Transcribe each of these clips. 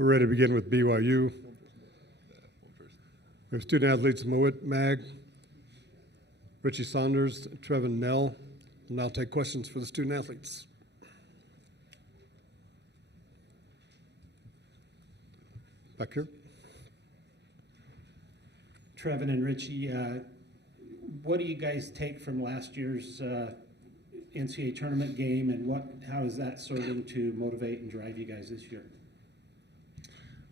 We're ready to begin with BYU. We have student athletes Moet Mag, Richie Saunders, Trevin Nell. We'll now take questions for the student athletes. Back here. Trevin and Richie, what do you guys take from last year's NCAA tournament game, and how is that serving to motivate and drive you guys this year?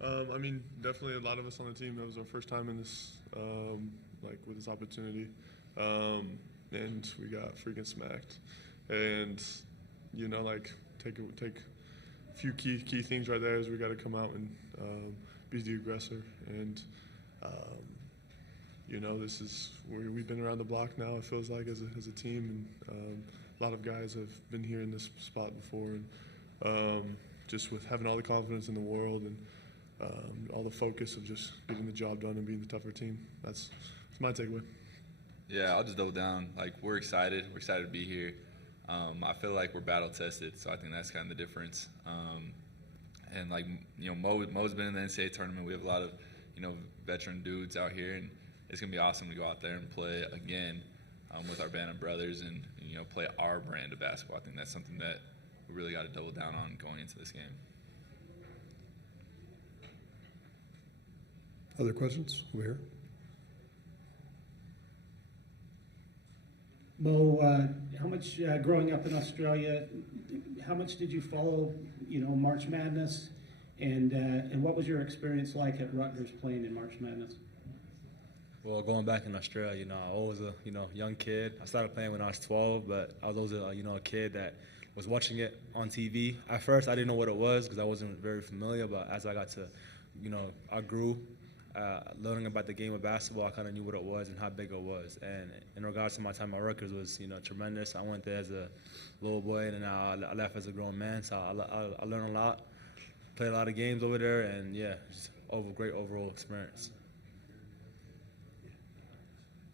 I mean, definitely a lot of us on the team, that was our first time in this, with this opportunity. And we got freaking smacked. And, take a few key things right there is we got to come out and be the aggressor. And, we've been around the block now, it feels like, as a team. And a lot of guys have been here in this spot before. And just with having all the confidence in the world and all the focus of just getting the job done and being the tougher team. That's my takeaway. Yeah, I'll just double down. We're excited. We're excited to be here. I feel like we're battle tested, so I think that's kind of the difference. Mo's been in the NCAA tournament. We have a lot of, veteran dudes out here, and it's gonna be awesome to go out there and play again with our band of brothers and play our brand of basketball. I think that's something that we really got to double down on going into this game. Other questions over here? Mo, how much, growing up in Australia, how much did you follow, March Madness? And what was your experience like at Rutgers playing in March Madness? Well, going back in Australia, I was a young kid. I started playing when I was 12, but I was always a kid that was watching it on TV. At first, I didn't know what it was because I wasn't very familiar. But as I got to, I grew, learning about the game of basketball, I kind of knew what it was and how big it was. And in regards to my time at Rutgers, was tremendous. I went there as a little boy, and then I left as a grown man. So I learned a lot, played a lot of games over there, and just great overall experience.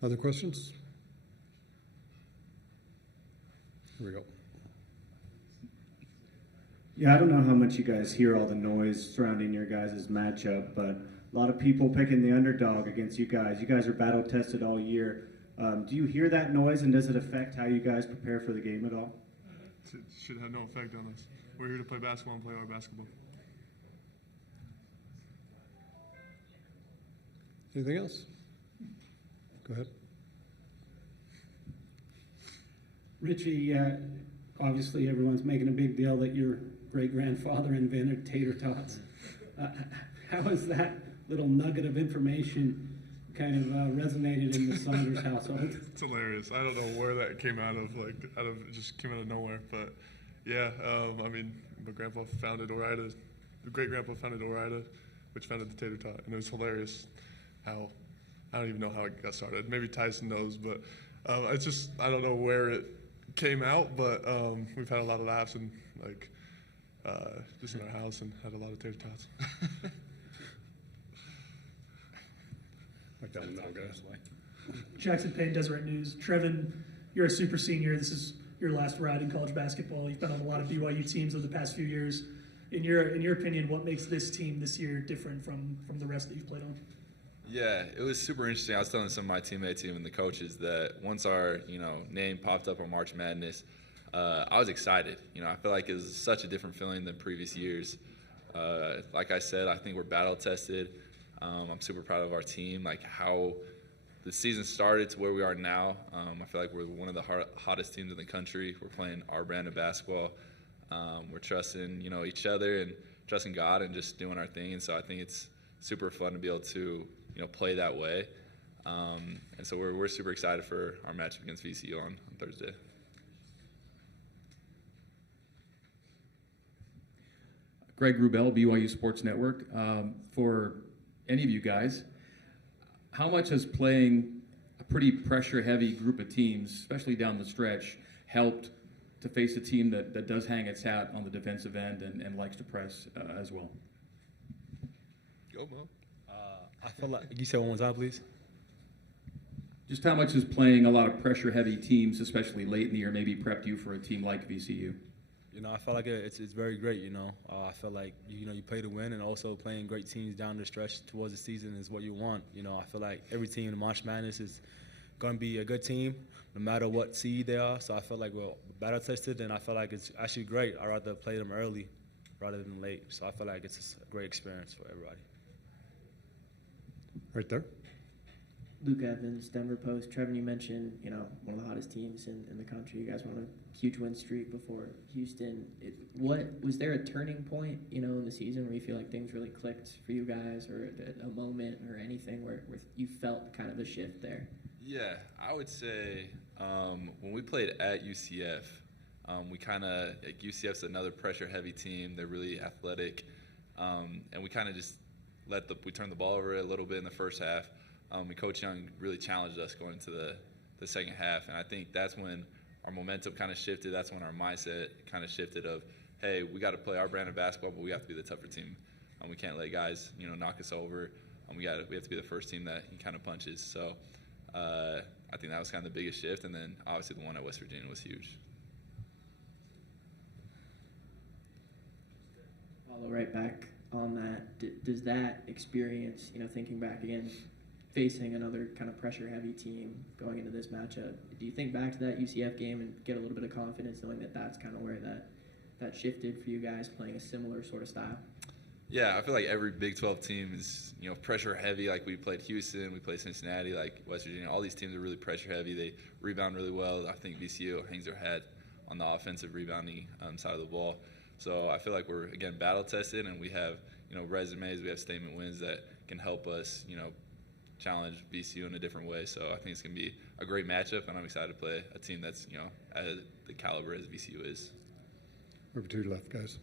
Other questions? Here we go. Yeah, I don't know how much you guys hear all the noise surrounding your guys' matchup, but a lot of people picking the underdog against you guys. You guys are battle tested all year. Do you hear that noise, and does it affect how you guys prepare for the game at all? It should have no effect on us. We're here to play basketball and play our basketball. Anything else? Go ahead. Richie, obviously everyone's making a big deal that your great-grandfather invented tater tots. How has that little nugget of information kind of resonated in the Saunders household? It's hilarious. I don't know where that came out of, just came out of nowhere. But yeah, my grandpa founded Ore-Ida, the great-grandpa founded Ore-Ida, which founded the tater tot, and it was hilarious how, I don't even know how it got started. Maybe Tyson knows, but it's just, I don't know where it came out, but we've had a lot of laughs and just in our house and had a lot of tater tots. Jackson Payne, Deseret News. Trevin, you're a super senior. This is your last ride in college basketball. You've been on a lot of BYU teams over the past few years. In your opinion, what makes this team this year different from the rest that you've played on? Yeah, it was super interesting. I was telling some of my teammates, even the coaches, that once our name popped up on March Madness, I was excited. I feel like it was such a different feeling than previous years. Like I said, I think we're battle tested. I'm super proud of our team, how the season started to where we are now. I feel like we're one of the hottest teams in the country. We're playing our brand of basketball. We're trusting each other and trusting God and just doing our thing. And so I think it's super fun to be able to play that way. And so we're super excited for our matchup against VCU on Thursday. Greg Wrubell, BYU Sports Network. For any of you guys, how much has playing a pretty pressure-heavy group of teams, especially down the stretch, helped to face a team that does hang its hat on the defensive end and likes to press as well? Go, Mo. I feel like, you said one more time, please? Just how much is playing a lot of pressure-heavy teams, especially late in the year, maybe prepped you for a team like VCU? You know, I felt like it's very great. You know, I felt like you play to win, and also playing great teams down the stretch towards the season is what you want. You know, I feel like every team in March Madness is going to be a good team, no matter what seed they are. So I feel like we're battle tested, and I feel like it's actually great. I'd rather play them early rather than late. So I feel like it's just a great experience for everybody. Right there. Luke Evans, Denver Post. Trevin, you mentioned, one of the hottest teams in the country. You guys went on a huge win streak before Houston. What was there a turning point, in the season where you feel like things really clicked for you guys, or a moment or anything where you felt kind of the shift there? Yeah, I would say when we played at UCF, we kind of, UCF's another pressure-heavy team. They're really athletic, and we kind of just we turned the ball over a little bit in the first half. And Coach Young really challenged us going into the second half, and I think that's when our momentum kind of shifted. That's when our mindset kind of shifted of, hey, we got to play our brand of basketball, but we have to be the tougher team. We can't let guys, knock us over. We have to be the first team that he kind of punches. So I think that was kind of the biggest shift, and then obviously the one at West Virginia was huge. Follow right back on that. Does that experience, thinking back again, facing another kind of pressure-heavy team going into this matchup, do you think back to that UCF game and get a little bit of confidence knowing that that's kind of where that shifted for you guys, playing a similar sort of style? Yeah, I feel like every Big 12 team is, pressure-heavy. Like we played Houston, we played Cincinnati, like West Virginia. All these teams are really pressure-heavy. They rebound really well. I think VCU hangs their hat on the offensive rebounding side of the ball. So I feel like we're, again, battle-tested, and we have, resumes, we have statement wins that can help us, challenge VCU in a different way. So I think it's going to be a great matchup, and I'm excited to play a team that's, at the caliber as VCU is. Over to your left, guys.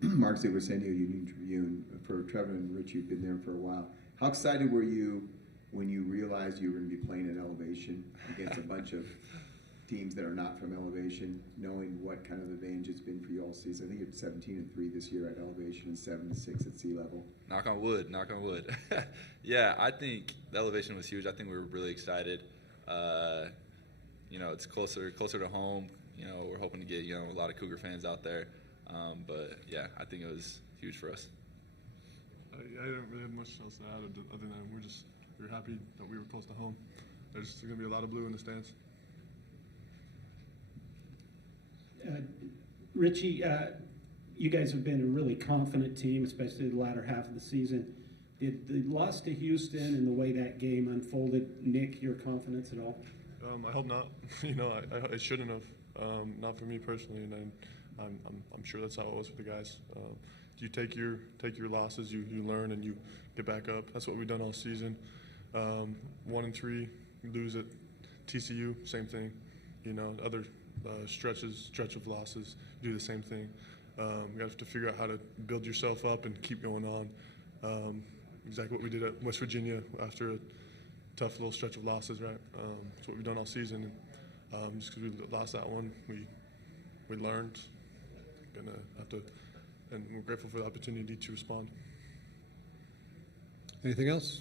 Mark Ziegler-Senio, Union Tribune. For Trevor and Rich, you've been there for a while. How excited were you when you realized you were going to be playing at elevation against a bunch of teams that are not from elevation, knowing what kind of advantage it's been for you all season? I think it's 17-3 this year at elevation and 7-6 at sea level. Knock on wood, knock on wood. Yeah, I think the elevation was huge. I think we were really excited. It's closer to home. We're hoping to get, a lot of Cougar fans out there. But yeah, I think it was huge for us. I didn't really have much else to add other than we were happy that we were close to home. There's going to be a lot of blue in the stands. Richie, you guys have been a really confident team, especially the latter half of the season. Did the loss to Houston and the way that game unfolded nick your confidence at all? I hope not. I shouldn't have. Not for me personally, and I'm sure that's how it was for the guys. You take your losses, you learn, and you get back up. That's what we've done all season. 1-3, you lose at TCU, same thing. Other stretch of losses, do the same thing. You have to figure out how to build yourself up and keep going on. Exactly what we did at West Virginia after a tough little stretch of losses, right? That's what we've done all season. And, just because we lost that one, we learned. Gonna have to, and we're grateful for the opportunity to respond. Anything else?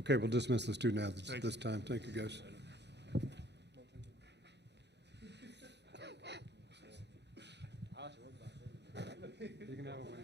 Okay, we'll dismiss the student athletes at this time. Thank you, guys. You can have a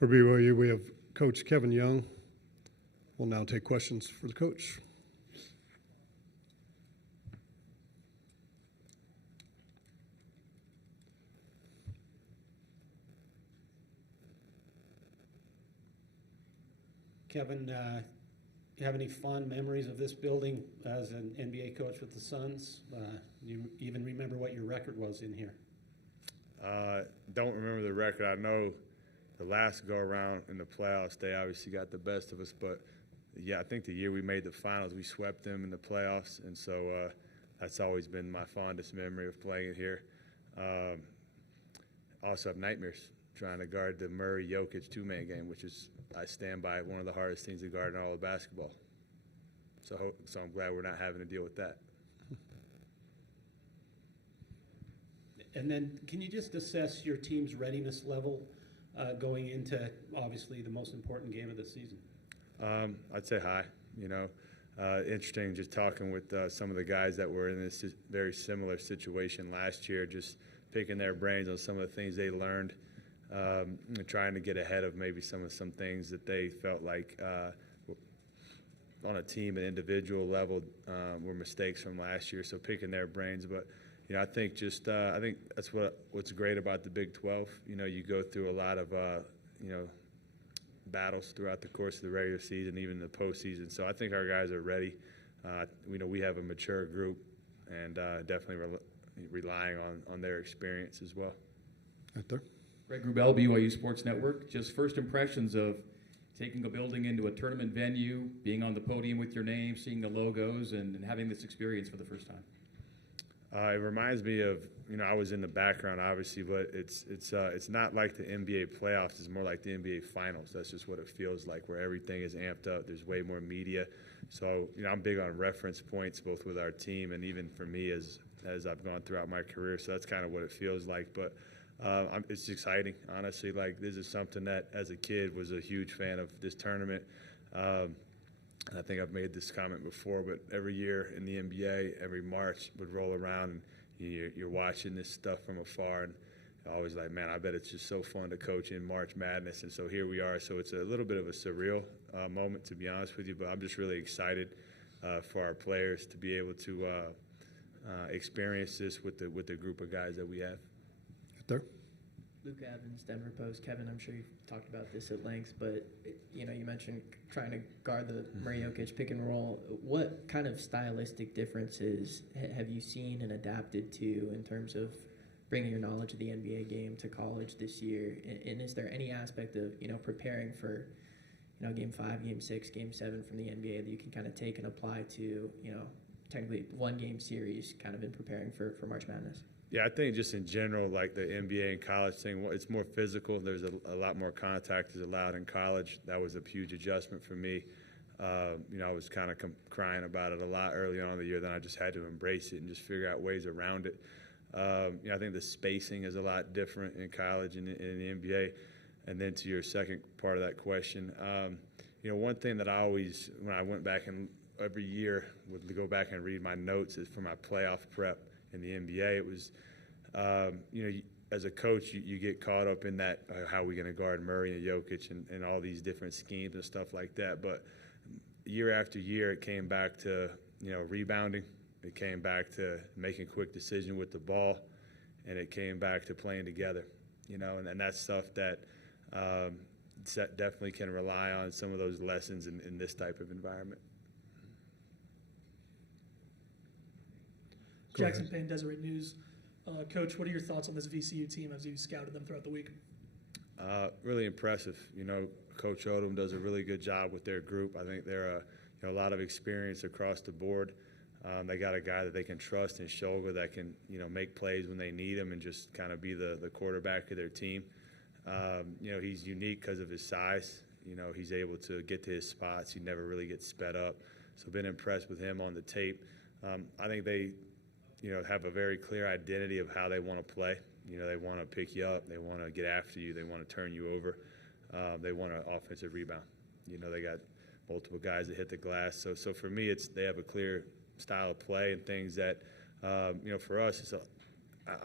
For BYU, we have Coach Kevin Young. We'll now take questions for the coach. Kevin, you have any fond memories of this building as an NBA coach with the Suns? You even remember what your record was in here? Don't remember the record. I know the last go around in the playoffs, they obviously got the best of us. But yeah, I think the year we made the finals, we swept them in the playoffs, and so that's always been my fondest memory of playing it here. Also have nightmares trying to guard the Murray-Jokic two-man game, which is, I stand by, one of the hardest things to guard in all of basketball. So I'm glad we're not having to deal with that. And then can you just assess your team's readiness level going into, obviously, the most important game of the season? I'd say high. Interesting just talking with some of the guys that were in this very similar situation last year, just picking their brains on some of the things they learned, and trying to get ahead of maybe some things that they felt like on a team and individual level were mistakes from last year. So picking their brains, but I think I think that's what's great about the Big 12. You go through a lot of battles throughout the course of the regular season, even the postseason. So I think our guys are ready. We have a mature group, and definitely relying on their experience as well. Right there. Greg Wrubell, BYU Sports Network. Just first impressions of taking a building into a tournament venue, being on the podium with your name, seeing the logos, and having this experience for the first time. It reminds me of, I was in the background, obviously, but it's not like the NBA playoffs. It's more like the NBA finals. That's just what it feels like, where everything is amped up. There's way more media. So, I'm big on reference points, both with our team and even for me as I've gone throughout my career. So that's kind of what it feels like. But it's exciting, honestly. Like, this is something that, as a kid, was a huge fan of this tournament. And I think I've made this comment before, but every year in the NBA, every March would roll around, and you're watching this stuff from afar, and always like, man, I bet it's just so fun to coach in March Madness. And so here we are. So it's a little bit of a surreal moment, to be honest with you, but I'm just really excited for our players to be able to experience this with the group of guys that we have. Right there. Luke Evans, Denver Post. Kevin, I'm sure you've talked about this at length, but you mentioned trying to guard the Murray-Jokic pick and roll. What kind of stylistic differences have you seen and adapted to in terms of bringing your knowledge of the NBA game to college this year? And is there any aspect of preparing for Game 5, Game 6, Game 7 from the NBA that you can kind of take and apply to technically one game series kind of in preparing for March Madness? Yeah, I think just in general, like the NBA and college thing, it's more physical. There's a lot more contact is allowed in college. That was a huge adjustment for me. I was kind of crying about it a lot early on in the year. Then I just had to embrace it and just figure out ways around it. I think the spacing is a lot different in college and in the NBA. And then to your second part of that question, one thing that I always, when I went back and every year would go back and read my notes is for my playoff prep in the NBA, it was, as a coach, you get caught up in that, how are we going to guard Murray and Jokic and all these different schemes and stuff like that. But year after year, it came back to, rebounding. It came back to making quick decisions with the ball, and it came back to playing together, and that's stuff that definitely can rely on some of those lessons in this type of environment. Jackson Payne, Deseret News. Coach, what are your thoughts on this VCU team as you scouted them throughout the week? Really impressive. Coach Odom does a really good job with their group. I think they're a lot of experience across the board. They got a guy that they can trust in Shulga that can make plays when they need him and just kind of be the quarterback of their team. He's unique because of his size. He's able to get to his spots. He never really gets sped up. So been impressed with him on the tape. I think they have a very clear identity of how they want to play. They want to pick you up. They want to get after you. They want to turn you over. They want an offensive rebound. They got multiple guys that hit the glass. So for me, they have a clear style of play and things that, for us,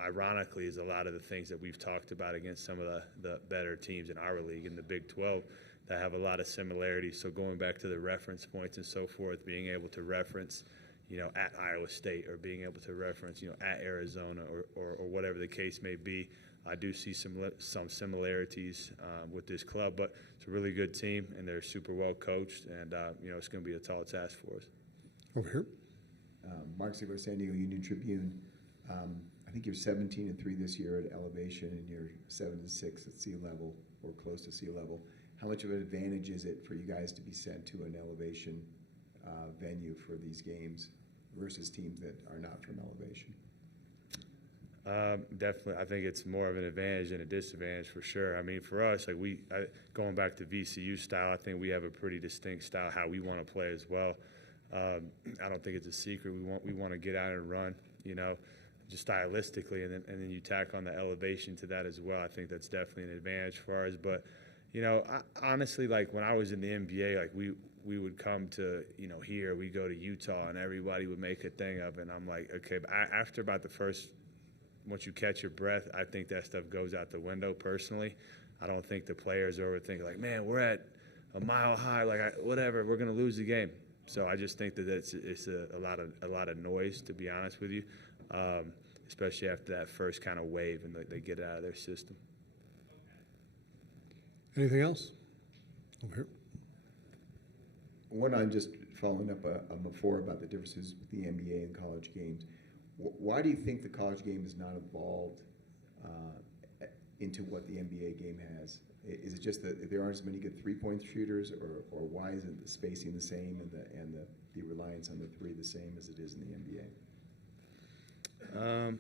ironically, is a lot of the things that we've talked about against some of the better teams in our league in the Big 12 that have a lot of similarities. So going back to the reference points and so forth, being able to reference, at Iowa State, or being able to reference, at Arizona, or whatever the case may be. I do see some similarities with this club, but it's a really good team, and they're super well coached, and it's going to be a tall task for us. Over here. Mark Ziegler, San Diego Union Tribune. I think you're 17-3 this year at elevation, and you're 7-6 at sea level or close to sea level. How much of an advantage is it for you guys to be sent to an elevation venue for these games versus teams that are not from elevation? Definitely, I think it's more of an advantage than a disadvantage for sure. I mean, for us, like going back to VCU style, I think we have a pretty distinct style how we want to play as well. I don't think it's a secret. We want to get out and run, just stylistically, and then you tack on the elevation to that as well. I think that's definitely an advantage for us. But honestly, like when I was in the NBA, like we would come to here, we go to Utah, and everybody would make a thing of it. And I'm like, okay, but after about the first. Once you catch your breath, I think that stuff goes out the window personally. I don't think the players are overthinking, like, man, we're at a mile high, like, whatever, we're going to lose the game. So I just think that it's a lot of noise, to be honest with you, especially after that first kind of wave and they get it out of their system. Anything else? Over here. One, I'm just following up on before about the differences with the NBA and college games. Why do you think the college game has not evolved into what the NBA game has? Is it just that there aren't as many good three-point shooters, or why isn't the spacing the same and the reliance on the three the same as it is in the NBA?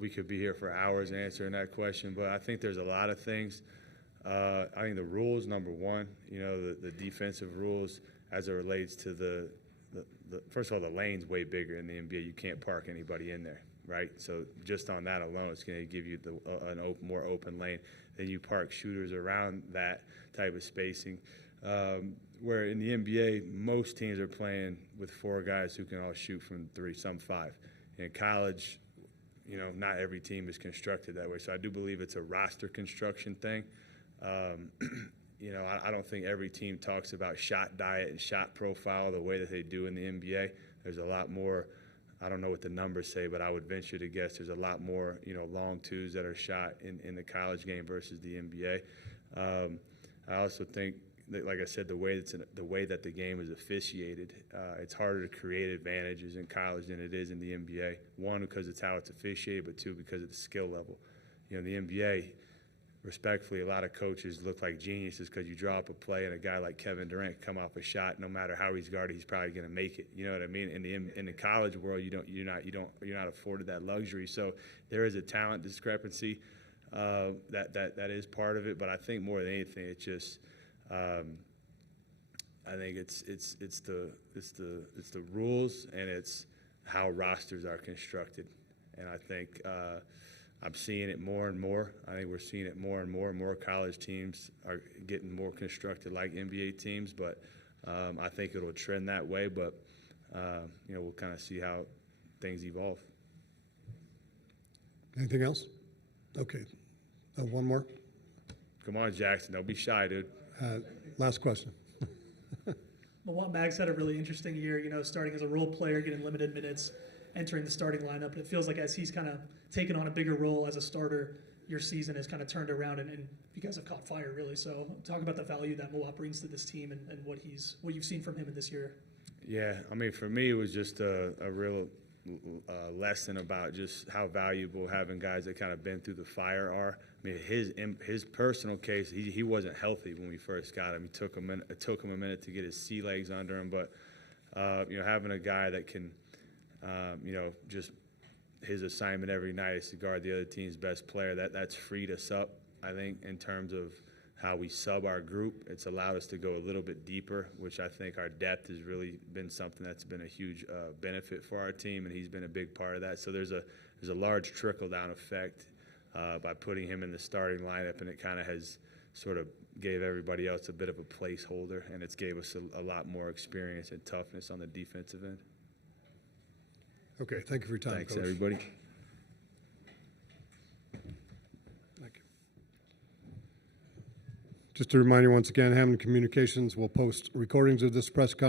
We could be here for hours answering that question, but I think there's a lot of things. I think the rules, number one, the defensive rules as it relates to the first of all, the lane's way bigger in the NBA. You can't park anybody in there, right? So just on that alone, it's going to give you more open lane. Then you park shooters around that type of spacing. Where in the NBA, most teams are playing with four guys who can all shoot from three, some five. In college, not every team is constructed that way. So I do believe it's a roster construction thing. I don't think every team talks about shot diet and shot profile the way that they do in the NBA. There's a lot more, I don't know what the numbers say, but I would venture to guess there's a lot more, long twos that are shot in the college game versus the NBA. I also think that, like I said, the way that the game is officiated, it's harder to create advantages in college than it is in the NBA. One, because it's how it's officiated, but two, because of the skill level. In the NBA, respectfully, a lot of coaches look like geniuses because you draw up a play and a guy like Kevin Durant can come off a shot. No matter how he's guarded, he's probably going to make it. You know what I mean? In the college world, you're not afforded that luxury. So there is a talent discrepancy that is part of it. But I think more than anything, it's just I think it's the rules, and it's how rosters are constructed. And I think I'm seeing it more and more. I think we're seeing it more and more. More college teams are getting more constructed like NBA teams, but I think it'll trend that way. But we'll kind of see how things evolve. Anything else? Okay. One more. Come on, Jackson. Don't be shy, dude. Last question. Mawot Mag's had a really interesting year, starting as a role player, getting limited minutes, entering the starting lineup. And it feels like as he's kind of taken on a bigger role as a starter, your season has kind of turned around and you guys have caught fire, really. So talk about the value that Mawot brings to this team and what you've seen from him in this year. Yeah, I mean, for me, it was just a real lesson about just how valuable having guys that kind of been through the fire are. I mean, his personal case, he wasn't healthy when we first got him. It took him a minute to get his sea legs under him, but having a guy that can, just his assignment every night is to guard the other team's best player. That's freed us up, I think, in terms of how we sub our group. It's allowed us to go a little bit deeper, which I think our depth has really been something that's been a huge benefit for our team, and he's been a big part of that. So there's a large trickle-down effect by putting him in the starting lineup, and it kind of has sort of gave everybody else a bit of a placeholder, and it's gave us a lot more experience and toughness on the defensive end. Okay, thank you for your time, Thanks, Coach. everybody. Just to remind you once again, Hammond Communications will post recordings of this press conference